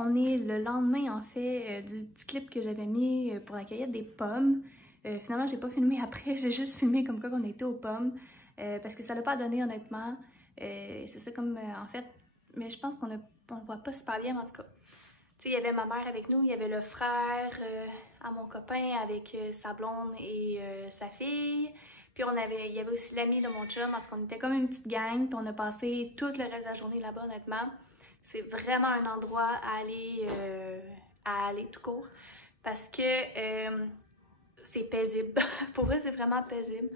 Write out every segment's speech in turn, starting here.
on est le lendemain en fait du petit clip que j'avais mis pour la cueillette des pommes. Finalement, j'ai pas filmé après, j'ai juste filmé comme quoi on était aux pommes parce que ça l'a pas donné honnêtement. C'est ça comme en fait, mais je pense on voit pas super bien en tout cas. Tu sais, il y avait ma mère avec nous, il y avait le frère à mon copain avec sa blonde et sa fille. Puis il y avait aussi l'ami de mon chum, en tout cas on était comme une petite gang, puis on a passé tout le reste de la journée là-bas honnêtement. C'est vraiment un endroit à aller tout court parce que c'est paisible. Pour vrai, c'est vraiment paisible.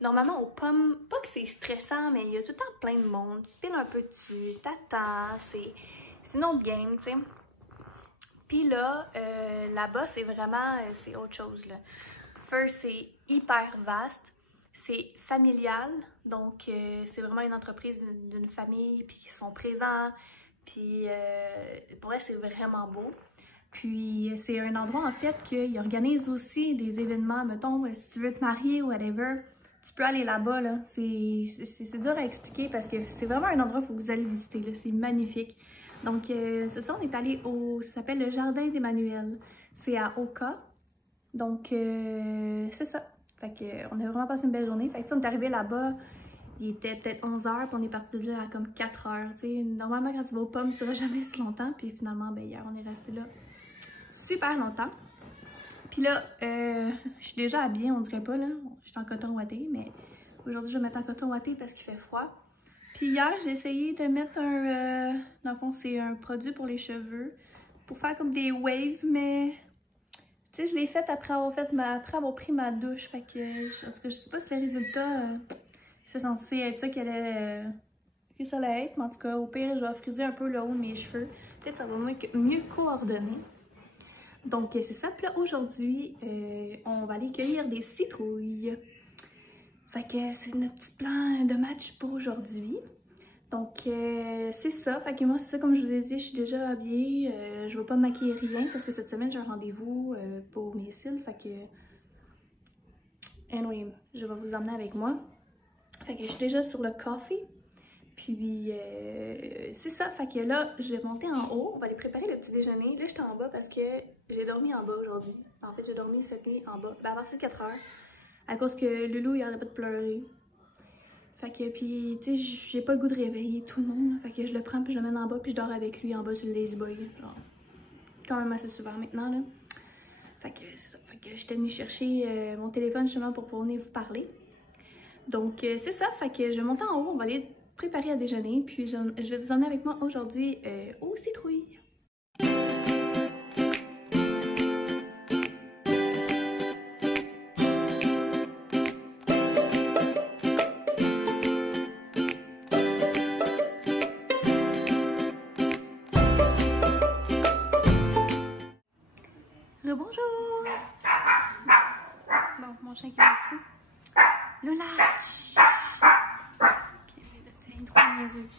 Normalement, aux pommes, pas que c'est stressant, mais il y a tout le temps plein de monde. Tu piles un peu dessus, t'attends, c'est une autre game, tu sais. Puis là, là-bas, c'est vraiment, c'est autre chose, là. First, c'est hyper vaste. C'est familial, donc c'est vraiment une entreprise d'une famille, puis ils sont présents. Puis pour elle, c'est vraiment beau. Puis c'est un endroit en fait qu'ils organisent aussi des événements. Mettons, si tu veux te marier ou whatever, tu peux aller là-bas. Là. C'est dur à expliquer parce que c'est vraiment un endroit qu'il faut que vous allez visiter. C'est magnifique. Donc c'est ça, on est allé ça s'appelle le Jardin d'Emmanuel. C'est à Oka. Donc c'est ça. Fait qu'on a vraiment passé une belle journée. Fait que ça, on est arrivé là-bas. Il était peut-être 11h, puis on est parti de là à comme 4h. T'sais. Normalement, quand tu vas aux pommes, tu ne restes jamais si longtemps. Puis finalement, ben, hier, on est resté là super longtemps. Puis là, je suis déjà habillée, on dirait pas, là. Je suis en coton ouaté, mais aujourd'hui, je vais mettre en coton ouaté parce qu'il fait froid. Puis hier, j'ai essayé de mettre dans le fond, c'est un produit pour les cheveux, pour faire comme des waves, mais... Tu sais, je l'ai fait après avoir pris ma douche. Fait que, en tout cas, je sais pas si le résultat... c'est censé être ça que ça allait être, mais en tout cas, au pire, je vais friser un peu le haut de mes cheveux. Peut-être que ça va mieux coordonner. Donc, c'est ça. Puis là, aujourd'hui, on va aller cueillir des citrouilles. Fait que c'est notre petit plan de match pour aujourd'hui. Donc, c'est ça. Fait que moi, c'est ça, comme je vous ai dit, je suis déjà habillée. Je ne vais pas me maquiller rien parce que cette semaine, j'ai un rendez-vous pour mes cils. Fait que... Anyway, je vais vous emmener avec moi. Fait que je suis déjà sur le coffee. Puis c'est ça. Fait que là, je vais monter en haut. On va aller préparer le petit déjeuner. Là, j'étais en bas parce que j'ai dormi en bas aujourd'hui. En fait, j'ai dormi cette nuit en bas. Ben, avant 4 heures. À cause que Loulou, il arrête pas de pleurer. Fait que, puis, tu sais, j'ai pas le goût de réveiller tout le monde. Fait que je le prends, puis je le mène en bas, puis je dors avec lui en bas sur le lazy boy. Genre, quand même assez souvent maintenant, là. Fait que c'est ça. Fait que j'étais venue chercher mon téléphone justement pour pouvoir venir vous parler. Donc, c'est ça. Fait que je vais monter en haut. On va aller préparer à déjeuner. Puis, je vais vous emmener avec moi aujourd'hui aux citrouilles. Bonjour! Bon, mon chien qui est ici. Lola! Ok, c'est une trop niaiseuse.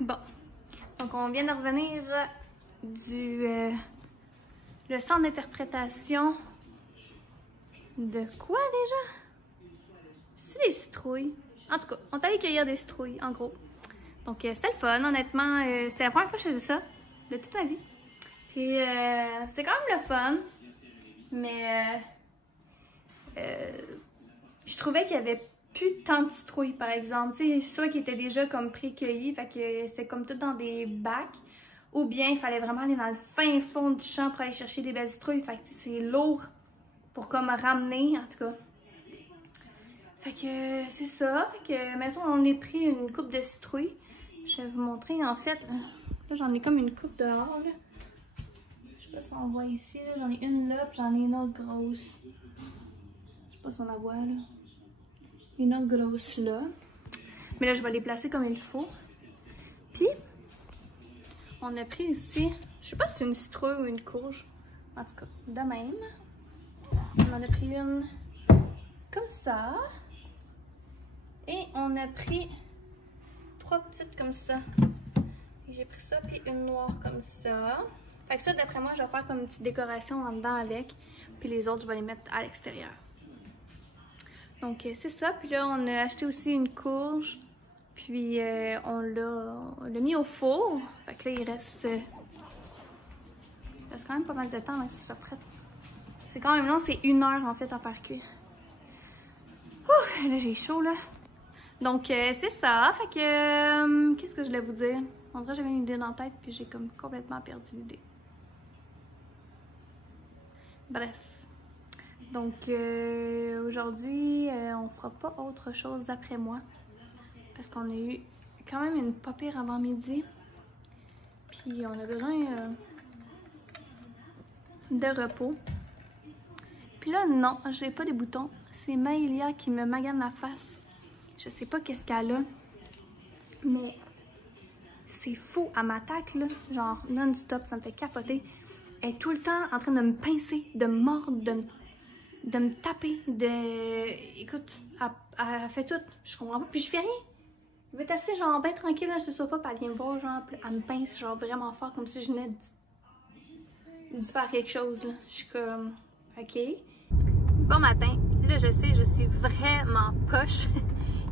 Bon, donc on vient de revenir du le centre d'interprétation de quoi déjà? C'est des citrouilles. En tout cas, on est allé cueillir des citrouilles, en gros. Donc c'était le fun, honnêtement. C'était la première fois que je faisais ça de toute ma vie. Puis c'était quand même le fun, mais je trouvais qu'il y avait plus tant de citrouilles par exemple. Tu sais, soit qui étaient déjà comme pré-cueillis, fait que c'était comme tout dans des bacs, ou bien il fallait vraiment aller dans le fin fond du champ pour aller chercher des belles citrouilles. Fait que c'est lourd pour comme ramener, en tout cas. Fait que c'est ça. Fait que maintenant on a pris une coupe de citrouilles. Je vais vous montrer en fait. Là, j'en ai comme une coupe dehors, là. Je sais pas si on voit ici, là. J'en ai une là, puis j'en ai une autre grosse. Je sais pas si on la voit, là. Une autre grosse là. Mais là, je vais les placer comme il faut. Puis, on a pris ici, je sais pas si c'est une citrouille ou une courge. En tout cas, de même. On en a pris une comme ça. Et on a pris 3 petites comme ça. J'ai pris ça, puis une noire comme ça. Fait que ça, d'après moi, je vais faire comme une petite décoration en dedans avec. Puis les autres, je vais les mettre à l'extérieur. Donc, c'est ça. Puis là, on a acheté aussi une courge Puis on l'a mis au four. Fait que là, il reste quand même pas mal de temps avant que ce soit prêt. C'est quand même long, c'est 1 heure en fait à faire cuire. Ouh, là j'ai chaud là. Donc c'est ça. Fait que qu'est-ce que je voulais vous dire? En vrai, j'avais une idée dans la tête puis j'ai comme complètement perdu l'idée. Bref. Donc aujourd'hui, on fera pas autre chose d'après moi. Parce qu'on a eu quand même une pas pire avant-midi. Puis on a besoin de repos. Puis là, non, j'ai pas des boutons. C'est Maëlia qui me magane la face. Je sais pas qu'est-ce qu'elle a. Mais c'est fou. Elle m'attaque, là. Genre non-stop. Ça me fait capoter. Elle est tout le temps en train de me pincer, de me mordre, de me taper. Écoute, elle fait tout. Je comprends pas. Puis je fais rien. Je vais être assez genre bien tranquille là, sur le sofa, puis elle vient me voir, genre, elle me pince genre vraiment fort, comme si je venais de faire quelque chose, là. Je suis comme, ok. Bon matin, là je sais, je suis vraiment poche.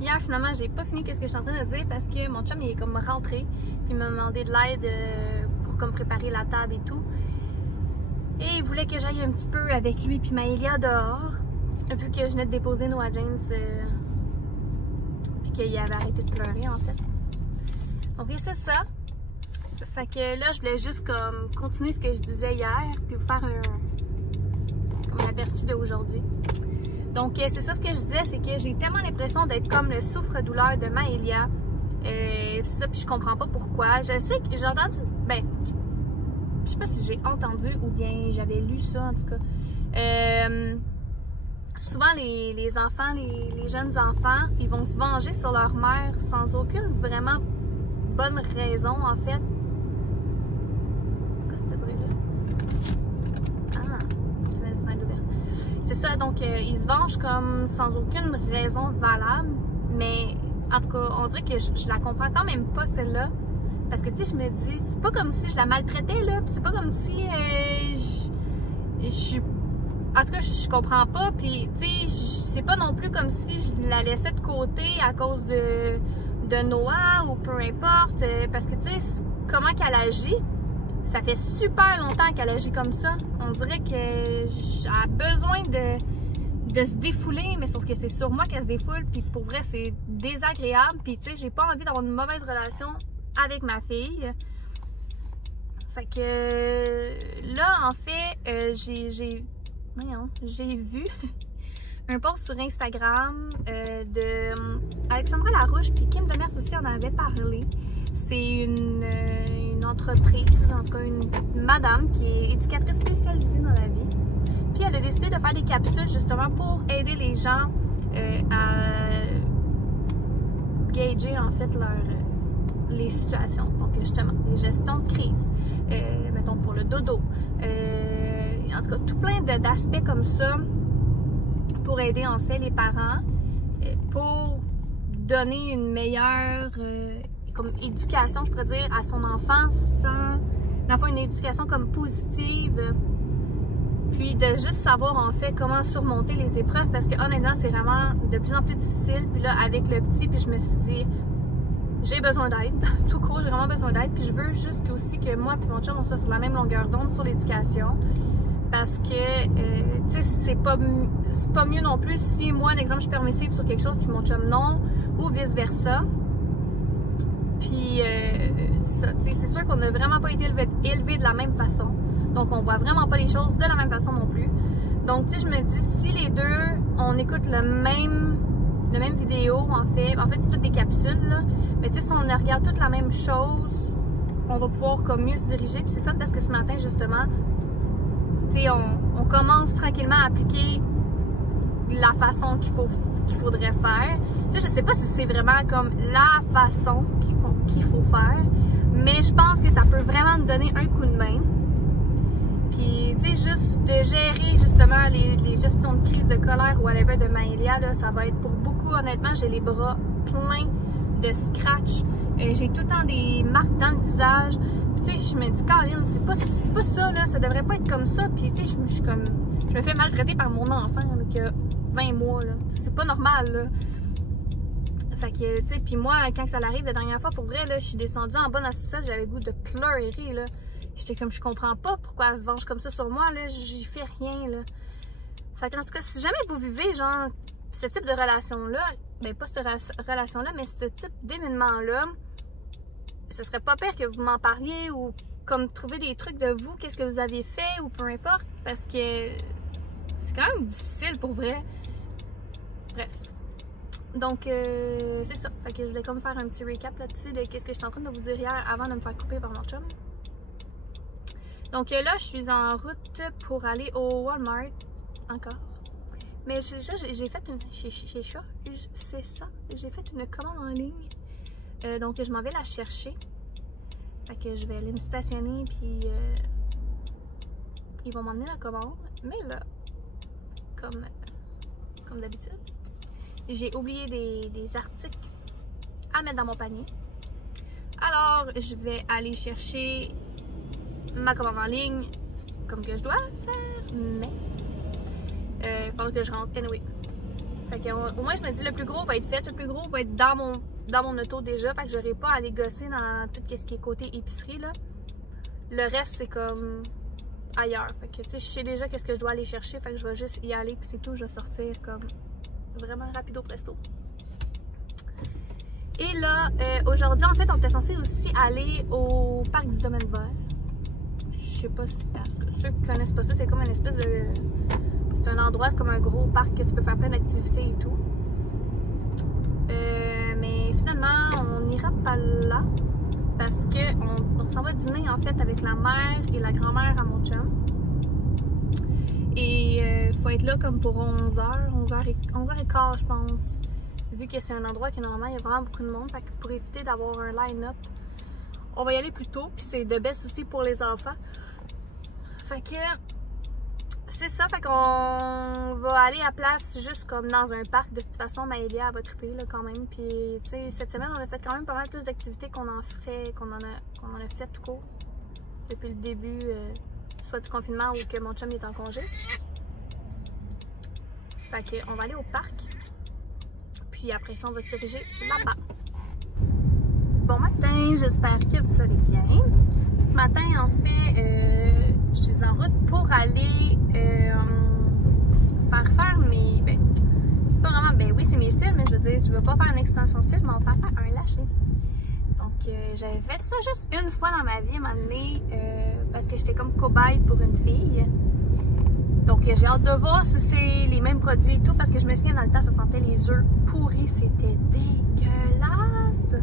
Hier finalement, j'ai pas fini qu'est-ce que je suis en train de dire parce que mon chum il est comme rentré, puis il m'a demandé de l'aide pour comme préparer la table et tout. Et il voulait que j'aille un petit peu avec lui puis Maëlia dehors, vu que je venais de déposer Noah James. Qu'il avait arrêté de pleurer en fait. Donc c'est ça. Fait que là je voulais juste comme continuer ce que je disais hier puis vous faire comme un aperçu d'aujourd'hui. Donc c'est ça ce que je disais, c'est que j'ai tellement l'impression d'être comme le souffre-douleur de Maëlia. Ça puis je comprends pas pourquoi. Je sais que j'ai entendu, ben je sais pas si j'ai entendu ou bien j'avais lu ça en tout cas. Souvent, les enfants, les jeunes enfants, ils vont se venger sur leur mère sans aucune vraiment bonne raison, en fait. Qu'est-ce que c'est bruit-là? Ah, je mets la fenêtre ouverte. C'est ça, donc ils se vengent comme sans aucune raison valable, mais en tout cas, on dirait que je la comprends quand même pas, celle-là. Parce que, tu sais, je me dis, c'est pas comme si je la maltraitais, là, c'est pas comme si je suis... En tout cas, je comprends pas, puis tu sais, c'est pas non plus comme si je la laissais de côté à cause de Noah ou peu importe, parce que tu sais, comment qu'elle agit, ça fait super longtemps qu'elle agit comme ça. On dirait qu'elle a besoin de se défouler, mais sauf que c'est sur moi qu'elle se défoule, puis pour vrai, c'est désagréable, puis tu sais, j'ai pas envie d'avoir une mauvaise relation avec ma fille. Fait que là, en fait, j'ai vu un post sur Instagram de Alexandra Larouche, puis Kim Demers aussi en avait parlé. C'est une entreprise, en tout cas une madame qui est éducatrice spécialisée dans la vie. Puis elle a décidé de faire des capsules justement pour aider les gens à gager en fait les situations. Donc justement, les gestions de crise, mettons pour le dodo. En tout cas, tout plein d'aspects comme ça pour aider en fait les parents pour donner une meilleure comme éducation, je pourrais dire, à son enfant sans une éducation comme positive, puis de juste savoir en fait comment surmonter les épreuves parce que honnêtement c'est vraiment de plus en plus difficile. Puis là avec le petit, puis je me suis dit j'ai besoin d'aide, tout court j'ai vraiment besoin d'aide, puis je veux juste aussi que moi et mon chum on soit sur la même longueur d'onde sur l'éducation. Parce que, tu sais, c'est pas mieux non plus si moi, l'exemple, je suis permissive sur quelque chose puis mon chum non, ou vice-versa. Puis, c'est sûr qu'on n'a vraiment pas été élevé de la même façon. Donc, on voit vraiment pas les choses de la même façon non plus. Donc, tu sais, je me dis, si les deux, on écoute le même vidéo, en fait c'est toutes des capsules, là. Mais tu sais, si on regarde toutes la même chose, on va pouvoir comme mieux se diriger. Puis c'est le fait parce que ce matin, justement, on commence tranquillement à appliquer la façon qu'il faudrait faire. Tu sais, je sais pas si c'est vraiment comme la façon qu'il faut faire, mais je pense que ça peut vraiment me donner un coup de main. Puis, tu sais, juste de gérer justement les gestions de crise, de colère ou whatever de Maëlia, là, ça va être pour beaucoup, honnêtement, j'ai les bras pleins de scratch. J'ai tout le temps des marques dans le visage. Tu sais, je me dis, Caroline, c'est pas ça, là, ça devrait pas être comme ça. Puis, tu sais, je me fais maltraiter par mon enfant, là, qui a 20 mois, là. C'est pas normal, là. Fait que, tu sais, puis moi, quand ça l'arrive la dernière fois, pour vrai, là, je suis descendue en bas dans 6-7, j'avais le goût de pleurer, là. J'étais comme, je comprends pas pourquoi elle se venge comme ça sur moi, là, j'y fais rien, là. Fait qu'en tout cas, si jamais vous vivez, genre, ce type de relation-là, ben pas cette relation-là, mais ce type d'événement-là, ce serait pas pire que vous m'en parliez ou comme trouver des trucs de vous, qu'est-ce que vous avez fait ou peu importe, parce que c'est quand même difficile pour vrai. Bref. Donc, c'est ça. Fait que je voulais comme faire un petit recap là-dessus de qu'est-ce que j'étais en train de vous dire hier avant de me faire couper par mon chum. Donc là, je suis en route pour aller au Walmart encore. Mais j'ai fait une... C'est ça. J'ai fait une commande en ligne. Donc, je m'en vais la chercher. Fait que je vais aller me stationner, puis ils vont m'emmener la commande. Mais là, comme d'habitude, j'ai oublié des articles à mettre dans mon panier. Alors, je vais aller chercher ma commande en ligne comme que je dois faire, mais il faudra que je rentre anyway. Fait que, au moins, je me dis le plus gros va être fait, le plus gros va être dans mon auto déjà, fait que j'aurai pas à aller gosser dans tout ce qui est côté épicerie, là. Le reste, c'est comme ailleurs. Fait que, tu sais, je sais déjà qu'est-ce que je dois aller chercher, fait que je vais juste y aller, puis c'est tout, je vais sortir comme vraiment rapido presto. Et là, aujourd'hui, en fait, on était censé aussi aller au parc du Domaine Vert. Je sais pas si ceux qui connaissent pas ça, c'est comme une espèce de... C'est un endroit, c'est comme un gros parc que tu peux faire plein d'activités et tout. Mais finalement, on n'ira pas là parce qu'on s'en va dîner en fait avec la mère et la grand-mère à mon chum. Et il faut être là comme pour 11h, 11h15 je pense. Vu que c'est un endroit qui normalement il y a vraiment beaucoup de monde, fait que pour éviter d'avoir un line-up, on va y aller plus tôt. Puis c'est de best aussi pour les enfants. Fait que c'est ça, fait qu'on va aller à place juste comme dans un parc. De toute façon, Maëlia elle va triper là quand même. Puis tu sais, cette semaine on a fait quand même pas mal plus d'activités qu'on en a fait tout court depuis le début, soit du confinement ou que mon chum est en congé. Fait qu'on va aller au parc. Puis après ça, on va se diriger là-bas. Bon matin, j'espère que vous allez bien. Ce matin, en fait, je suis en route pour aller faire mes... Ben, c'est pas vraiment... Ben oui, c'est mes cils, mais je veux dire, je veux pas faire une extension de cils, je m'en vais faire un lâcher. Donc, j'avais fait ça juste une fois dans ma vie, à un moment donné, parce que j'étais comme cobaye pour une fille. Donc, j'ai hâte de voir si c'est les mêmes produits et tout, parce que je me souviens, dans le temps, ça sentait les œufs pourris, c'était dégueulasse.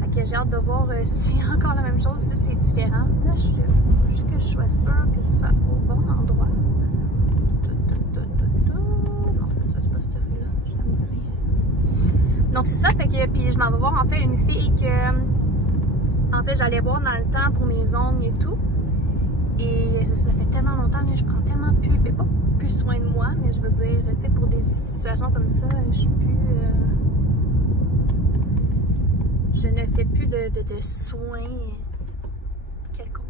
Fait que j'ai hâte de voir si c'est encore la même chose, si c'est différent. Là, je suis juste que je sois sûre que ce soit au bon endroit. Non, c'est ça, c'est pas cette rue-là. Je me dis rien. Donc, c'est ça, fait que, puis je m'en vais voir en fait une fille que, en fait, j'allais voir dans le temps pour mes ongles et tout. Et ça fait tellement longtemps, là, je prends tellement plus, mais pas plus soin de moi, mais je veux dire, tu sais, pour des situations comme ça, je suis plus, je ne fais plus de soins quelconques.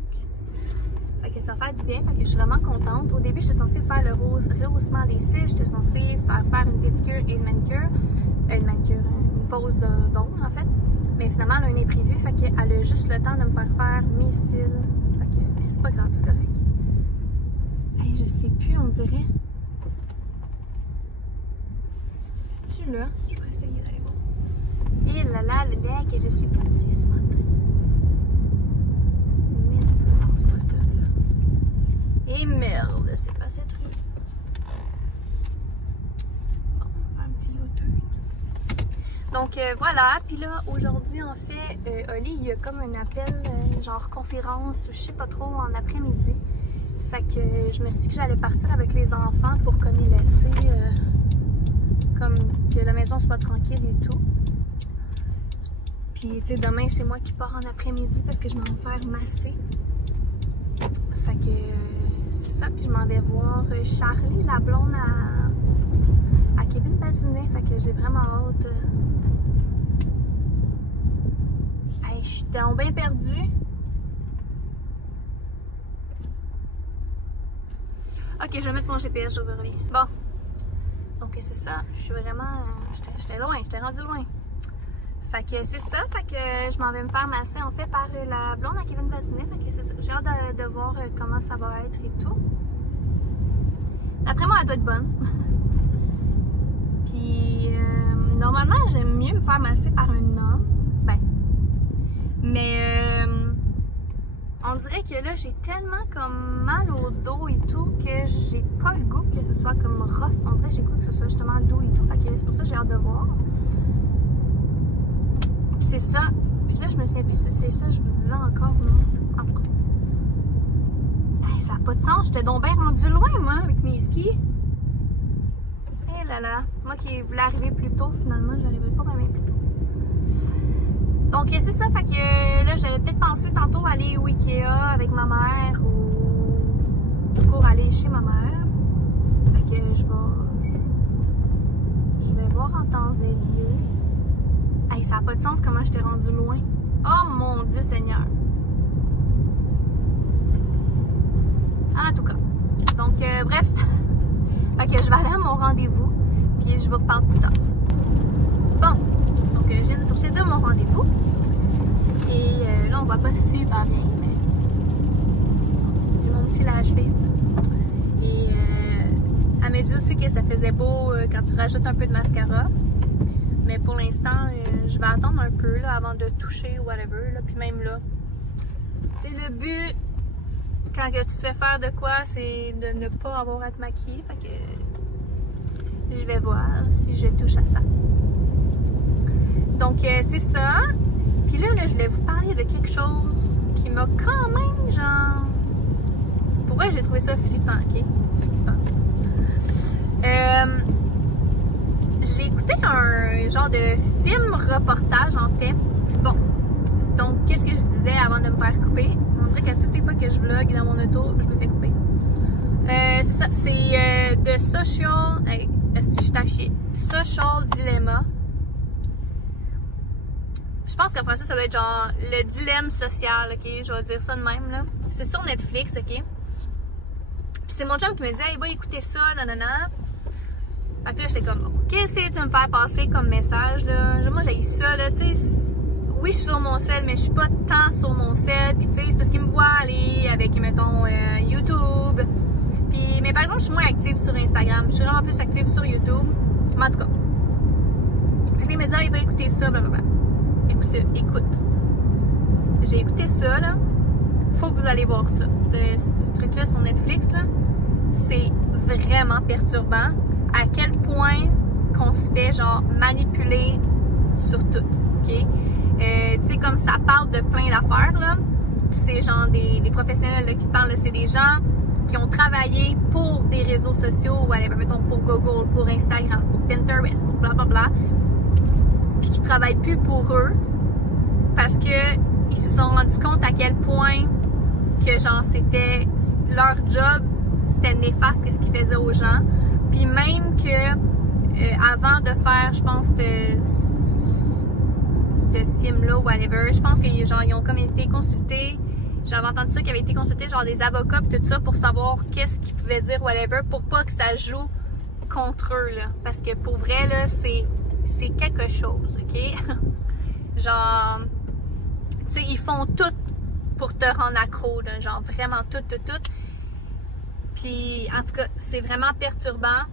Fait que ça fait du bien, fait que je suis vraiment contente. Au début, j'étais censée faire le rehaussement des cils, j'étais censée faire une pédicure et une manicure, une pose d'ongles en fait. Mais finalement, elle a un imprévu, fait qu'elle a juste le temps de me faire mes cils. C'est pas grave, c'est correct. Hey, je sais plus, on dirait. C'est-tu là? Je vais essayer d'aller voir. Et là là, le deck, et je suis perdue ce matin. Merde, non, c'est pas cette rue-là. Et merde, c'est pas cette rue. Bon, on va faire un petit U-turn. Donc voilà, puis là aujourd'hui en fait, Oli il y a comme un appel genre conférence, je sais pas trop, en après-midi. Fait que je me suis dit que j'allais partir avec les enfants pour comme les laisser, comme que la maison soit tranquille et tout. Puis tu sais, demain c'est moi qui pars en après-midi parce que je m'en vais faire masser. Fait que c'est ça, puis je m'en vais voir Charlie, la blonde à Kevin Badinet, fait que j'ai vraiment hâte. J'étais bien perdue. Ok, je vais mettre mon GPS, je reviens. Bon. Donc c'est ça, je suis vraiment... J'étais loin, j'étais rendue loin. Fait que c'est ça, fait que je m'en vais me faire masser en fait par la blonde à Kevin Vatinet. Fait que c'est ça. J'ai hâte de voir comment ça va être et tout. D'après moi, elle doit être bonne. Puis normalement, j'aime mieux me faire masser par un homme. Ben. Mais on dirait que là, j'ai tellement comme mal au dos et tout que j'ai pas le goût que ce soit comme rough. On dirait que j'ai le goût que ce soit justement doux et tout. Fait que c'est pour ça que j'ai hâte de voir. Puis c'est ça. Puis là, je me souviens plus si c'est ça, je vous disais encore ou non. En tout cas. Hey, ça n'a pas de sens. J'étais donc bien rendue loin, moi, avec mes skis. Eh là là. Moi qui voulais arriver plus tôt, finalement, j'arriverai pas même plus tôt. Donc c'est ça, fait que là j'avais peut-être pensé tantôt aller au Ikea avec ma mère ou pour aller chez ma mère. Fait que je vais voir en temps et lieu. Hey, ça n'a pas de sens comment je t'ai rendu loin. Oh mon Dieu Seigneur. En tout cas. Donc bref. Fait que je vais aller à mon rendez-vous. Puis je vous reparle plus tard. Bon. Donc je viens de sortir de mon rendez-vous. Et là on voit pas super bien, mais j'ai mon petit lâche-vive. Et elle m'a dit aussi que ça faisait beau quand tu rajoutes un peu de mascara. Mais pour l'instant, je vais attendre un peu là, avant de toucher ou whatever. Là. Puis même là, c'est le but quand que tu te fais faire de quoi, c'est de ne pas avoir à te maquiller. Fait que je vais voir si je touche à ça. Donc c'est ça. Puis là, je voulais vous parler de quelque chose qui m'a quand même genre... Pourquoi j'ai trouvé ça flippant, ok? Flippant. J'ai écouté un genre de film reportage en fait. Bon, donc qu'est-ce que je disais avant de me faire couper? On dirait qu'à toutes les fois que je vlog dans mon auto, je me fais couper. C'est ça, c'est de Social... Social Dilemma. Je pense qu'en français, ça doit être genre le dilemme social, ok? Je vais dire ça de même, là. C'est sur Netflix, ok? Puis c'est mon chum qui me dit, hey, va écouter ça, nanana. Fait que là, j'étais comme, bon, qu'est-ce que tu me faire passer comme message, là? Moi, j'ai ça, là, tu sais. Oui, je suis sur mon cell, mais je suis pas tant sur mon cell. Puis, tu sais, c'est parce qu'il me voit aller avec, mettons, YouTube. Puis, mais par exemple, je suis moins active sur Instagram. Je suis vraiment plus active sur YouTube. Mais en tout cas. Fait que il me dit, il va écouter ça, blablabla. Écoute. J'ai écouté ça, là. Faut que vous allez voir ça. Ce truc-là sur Netflix, là. C'est vraiment perturbant. À quel point qu'on se fait, genre, manipuler sur tout. OK? Tu sais, comme ça parle de plein d'affaires, là. Puis c'est genre des professionnels là, qui parlent, c'est des gens qui ont travaillé pour des réseaux sociaux, ou allez, mettons, pour Google, pour Instagram, pour Pinterest, pour blablabla. Puis qui travaillent plus pour eux parce que ils se sont rendus compte à quel point que genre c'était leur job, c'était néfaste ce qu'ils faisaient aux gens. Puis même que avant de faire, je pense, ce film-là, whatever, je pense qu'ils ont comme été consultés. J'avais entendu ça, qu'ils avaient été consultés, genre des avocats pis tout ça, pour savoir qu'est-ce qu'ils pouvaient dire, whatever, pour pas que ça joue contre eux, là. Parce que pour vrai, là, c'est quelque chose, ok? Genre, tu sais, ils font tout pour te rendre accro, là. Genre, vraiment tout. Puis, en tout cas, c'est vraiment perturbant.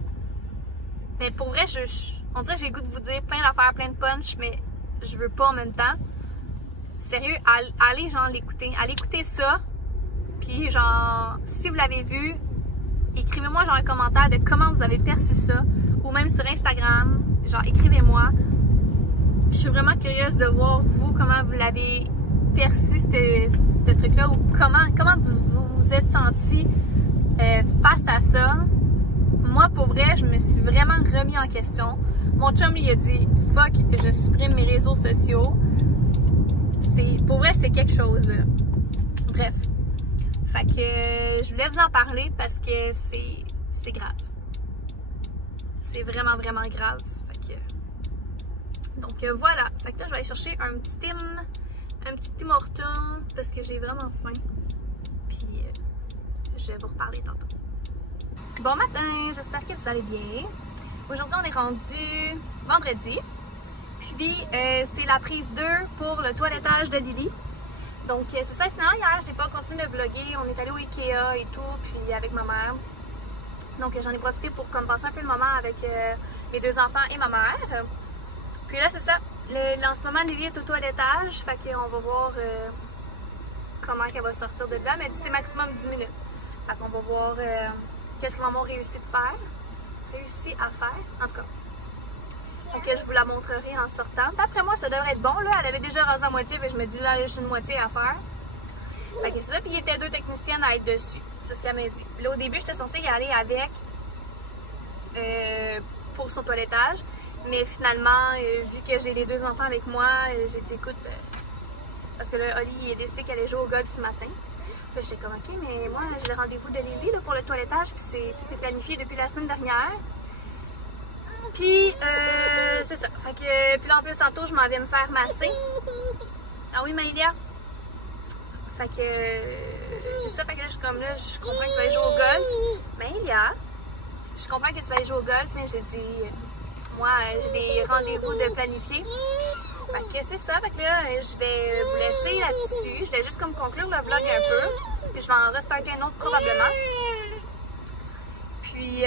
Mais pour vrai, on dirait que j'ai le goût de vous dire plein d'affaires, plein de punch, mais je veux pas en même temps. Sérieux, allez genre l'écouter. Allez écouter ça. Puis genre, si vous l'avez vu, écrivez-moi genre un commentaire de comment vous avez perçu ça. Ou même sur Instagram, genre écrivez-moi. Je suis vraiment curieuse de voir vous, comment vous l'avez perçu ce truc-là. Ou comment vous vous êtes senti face à ça. Moi, pour vrai, je me suis vraiment remis en question. Mon chum, il a dit « Fuck, je supprime mes réseaux sociaux. » Pour vrai, c'est quelque chose, là. Bref. Fait que je voulais vous en parler parce que c'est grave. C'est vraiment, vraiment grave. Fait que... Donc voilà. Fait que là, je vais aller chercher un petit Tim Hortons parce que j'ai vraiment faim. Puis je vais vous reparler tantôt. Bon matin, j'espère que vous allez bien. Aujourd'hui, on est rendu vendredi. Puis c'est la prise 2 pour le toilettage de Lily. Donc c'est ça, finalement hier j'ai pas continué de vlogger, on est allé au Ikea et tout, puis avec ma mère. Donc j'en ai profité pour comme passer un peu de moment avec mes 2 enfants et ma mère. Puis là c'est ça, en ce moment Lily est au toilettage, fait qu'on va voir comment elle va sortir de là, mais c'est maximum 10 minutes. Fait qu'on va voir qu'est-ce que maman réussit à faire, en tout cas. Fait que je vous la montrerai en sortant. D'après moi, ça devrait être bon, là. Elle avait déjà rasé à moitié, mais je me dis, là, j'ai une moitié à faire. Fait que c'est ça, puis il y était 2 techniciennes à être dessus. C'est ce qu'elle m'a dit. Là, au début, j'étais censée y aller avec pour son toilettage. Mais finalement, vu que j'ai les 2 enfants avec moi, j'ai dit, écoute, parce que là, Oli, a décidé qu'elle allait jouer au golf ce matin. Puis j'étais comme, ok, mais moi, j'ai le rendez-vous de Lily là, pour le toilettage, puis c'est planifié depuis la semaine dernière. Puis, c'est ça. Fait que, puis là, en plus, tantôt, je m'en vais me faire masser. Ah oui, Maïlia? Fait que, c'est ça. Fait que là, je suis comme là, je comprends que tu vas aller jouer au golf. Maïlia, je comprends que tu vas aller jouer au golf, mais j'ai dit, moi, j'ai des rendez-vous de planifier. Fait que c'est ça. Fait que là, je vais vous laisser là-dessus. Je vais juste comme conclure le vlog un peu. Puis je vais en restarter un autre probablement. Puis,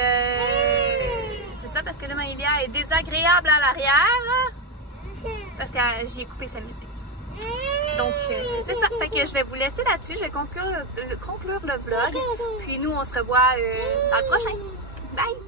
c'est ça, parce que là, Maïlia est désagréable à l'arrière. Parce que j'y ai coupé sa musique. Donc, c'est ça. Fait que je vais vous laisser là-dessus. Je vais conclure le vlog. Puis nous, on se revoit dans le prochain. Bye!